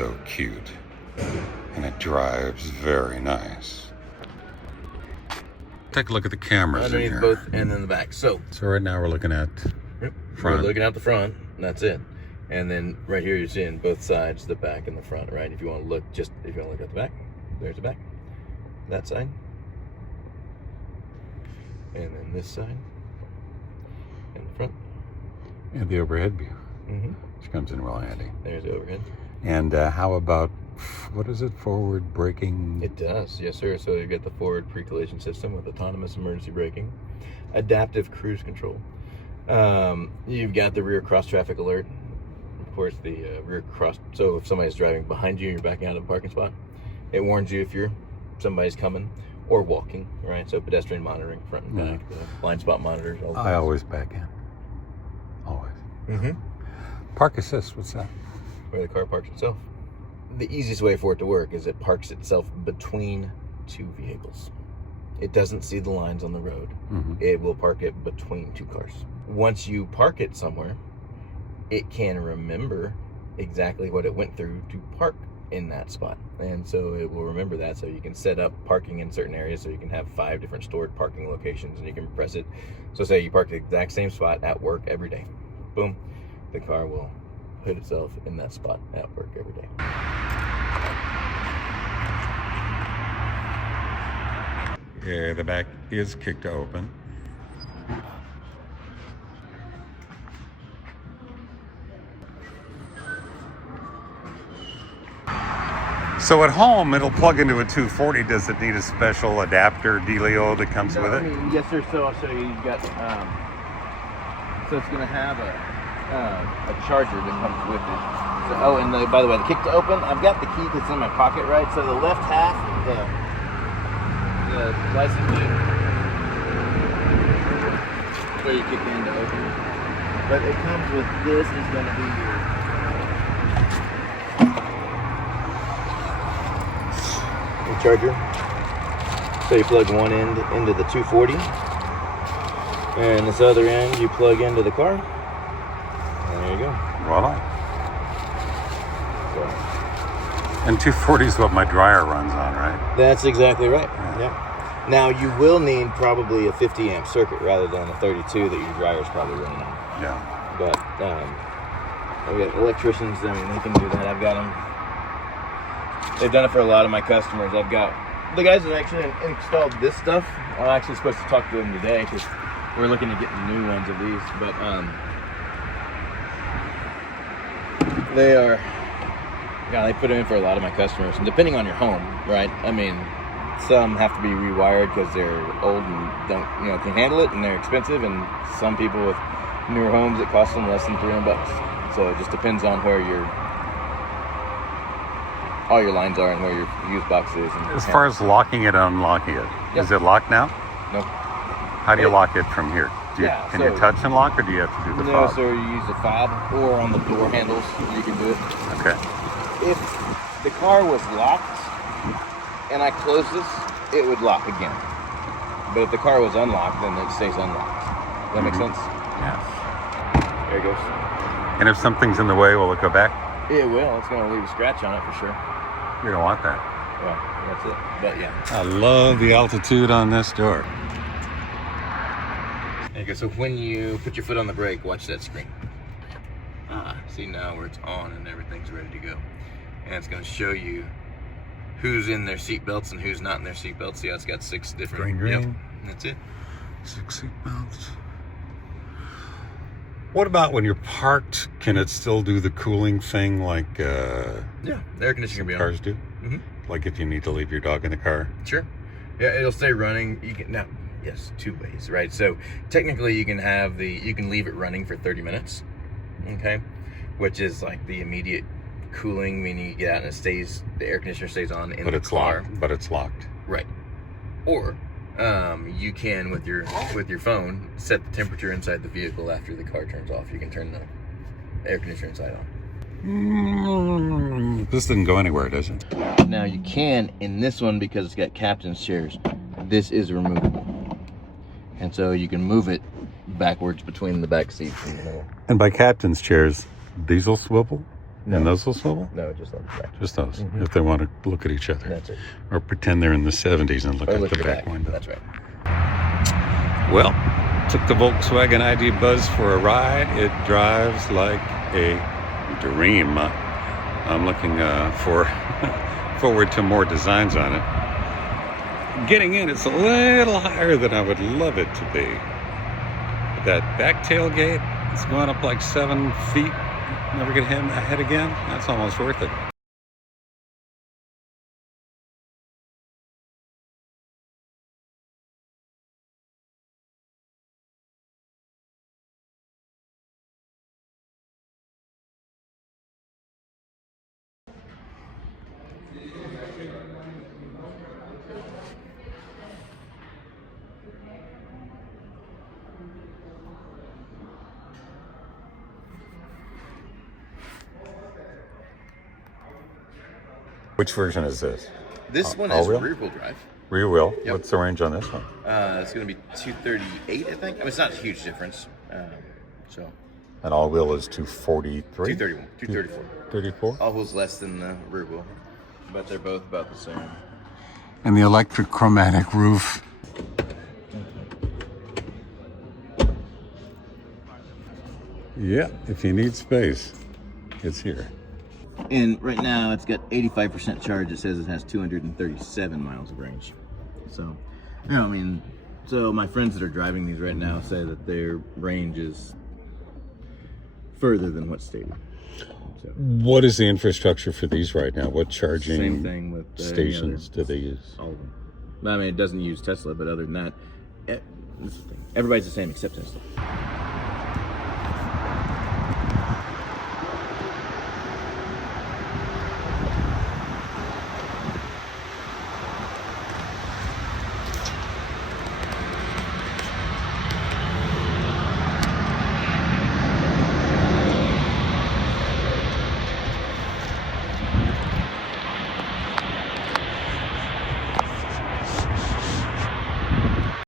so cute. And it drives very nice. Take a look at the cameras underneath in here. both and then the back. So right now we're looking at front. We're looking at the front, and that's it. And then right here you're seeing both sides, the back and the front, right? If you want to look at the back, there's the back. That side. And then this side. And the front. And the overhead view. Mm-hmm. Which comes in real handy. There's the overhead. And how about, what is it, forward braking? It does, yes sir. So you get the forward pre-collision system with autonomous emergency braking, adaptive cruise control. You've got the rear cross traffic alert. Of course, the rear cross, so if somebody's driving behind you and you're backing out of the parking spot, it warns you if somebody's coming or walking, right? So pedestrian monitoring, front and back, blind spot monitors. I always back in. Always. Mm-hmm. Park assist, what's that? Where the car parks itself. The easiest way for it to work is it parks itself between two vehicles. It doesn't see the lines on the road. Mm-hmm. It will park it between two cars. Once you park it somewhere, it can remember exactly what it went through to park in that spot. And so it will remember that, so you can set up parking in certain areas, so you can have 5 different stored parking locations and you can press it. So say you park the exact same spot at work every day. Boom, the car will put itself in that spot at work every day. Yeah, the back is kicked open. So at home, it'll plug into a 240. Does it need a special adapter dealio that comes with it? Yes, sir. So I'll show you. You've got, so it's going to have a charger that comes with it. So, and by the way, the kick to open, I've got the key that's in my pocket, right? So the left half, the license plate, where you kick in to open it. But it comes with this is going to be your charger. So you plug one end into the 240, and this other end you plug into the car. And there you go. Voila. So, And 240 is what my dryer runs on, right? that's exactly right. Yeah. Now you will need probably a 50 amp circuit rather than a 32 that your dryer is probably running on. Yeah. But I've got electricians. I mean, they can do that. I've got them. They've done it for a lot of my customers. I've got the guys that actually installed this stuff. I'm actually supposed to talk to them today because we're looking to get new ones of these. But they put them in for a lot of my customers. And depending on your home, right? I mean, some have to be rewired because they're old and can handle it, and they're expensive. And some people with newer homes, it costs them less than $300. So it just depends on where all your lines are and where your fuse box is. And As far as locking it and unlocking it, Yep. Is it locked now? No. How do you lock it from here? Can you touch and lock, or do you have to do the No, fob? so you use a fob, or on the door handles, you can do it. Okay. If the car was locked and I close this, it would lock again. But if the car was unlocked, then it stays unlocked. Does that make sense? Yeah. There it goes. And if something's in the way, will it go back? It will. It's going to leave a scratch on it for sure. You don't want that. Well, that's it. But yeah. I love the altitude on this door. Okay, so when you put your foot on the brake, watch that screen. See now where it's on and everything's ready to go. And it's going to show you who's in their seatbelts and who's not in their seatbelts. See how it's got 6 different... Green. Yep, that's it. 6 seatbelts. What about when you're parked? Can it still do the cooling thing like Yeah, the air conditioning can be on. cars do? Mm-hmm. Like if you need to leave your dog in the car? Sure. Yeah, it'll stay running. You can now. Yes, 2 ways, right? So technically, you can leave it running for 30 minutes, okay, which is like the immediate cooling, meaning you get out and the air conditioner stays on in the car. But it's locked. Right. Or you can with your phone set the temperature inside the vehicle after the car turns off. You can turn the air conditioner inside on. This didn't go anywhere, does it? Now you can in this one because it's got captain's chairs. This is removable, and so you can move it backwards between the back seats in the middle. And by captain's chairs, these will swivel? And those will swivel? No, just on the back. Just those, if they want to look at each other. That's it. Or pretend they're in the 70s and look Or out look the at back that. window. That's right. Well, took the Volkswagen ID Buzz for a ride. It drives like a dream. I'm looking forward to more designs on it. Getting in, it's a little higher than I would love it to be. That back tailgate, it's going up like 7 feet. Never get him ahead again. That's almost worth it. Which version is this? This one is all-wheel? rear-wheel drive. Rear wheel. Yep. What's the range on this one? It's going to be 238, I think. I mean, it's not a huge difference. So And all wheel is 243? 231, 234. 34? All wheel's less than the rear wheel, but they're both about the same. And the electric chromatic roof. Yeah, if you need space, it's here. And right now it's got 85% charge. It says it has 237 miles of range. So, you know, I mean, so my friends that are driving these right now say that their range is further than what's stated. So, What is the infrastructure for these right now? What charging same thing with stations do they use? all of them. I mean, it doesn't use Tesla, but other than that, this is the thing. Everybody's the same except Tesla.